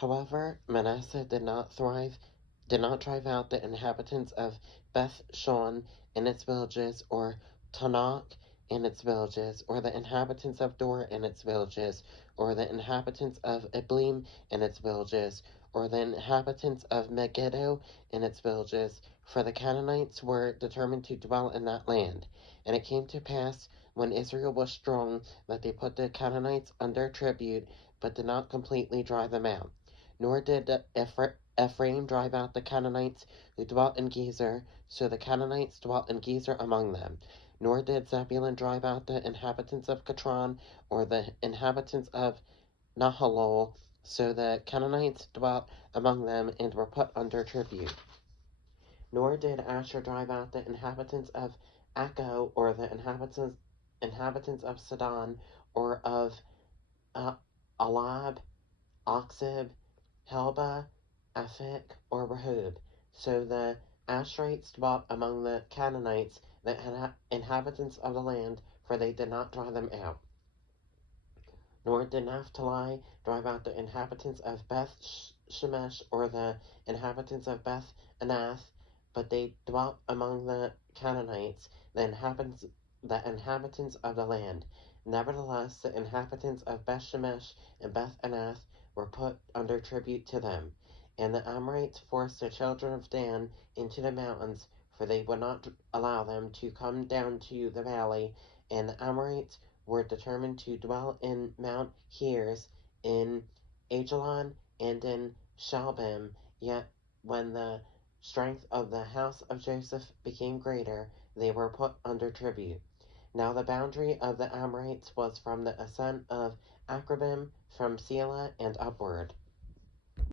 However, Manasseh did not drive out the inhabitants of Beth Shean and its villages, or Tanakh and its villages, or the inhabitants of Dor and its villages, or the inhabitants of Iblim and its villages, or the inhabitants of Megiddo and its villages, for the Canaanites were determined to dwell in that land. And it came to pass, when Israel was strong, that they put the Canaanites under tribute, but did not completely drive them out. Nor did Ephraim drive out the Canaanites who dwelt in Gezer, so the Canaanites dwelt in Gezer among them. Nor did Zebulun drive out the inhabitants of Catron, or the inhabitants of Nahalol, so the Canaanites dwelt among them and were put under tribute. Nor did Asher drive out the inhabitants of Akko, or the inhabitants of Sidon, or of Alab, Oxib, Helba, Aphek, or Rehob. So the Asherites dwelt among the Canaanites, the inhabitants of the land, for they did not drive them out. Nor did Naphtali drive out the inhabitants of Beth Shemesh, or the inhabitants of Beth Anath, but they dwelt among the Canaanites, the inhabitants of the land. Nevertheless, the inhabitants of Beth Shemesh and Beth Anath were put under tribute to them. And the Amorites forced the children of Dan into the mountains, for they would not allow them to come down to the valley. And the Amorites were determined to dwell in Mount Heres, in Ajalon, and in Shalbim. Yet when the strength of the house of Joseph became greater, they were put under tribute. Now the boundary of the Amorites was from the ascent of Akrabim, from Selah and upward.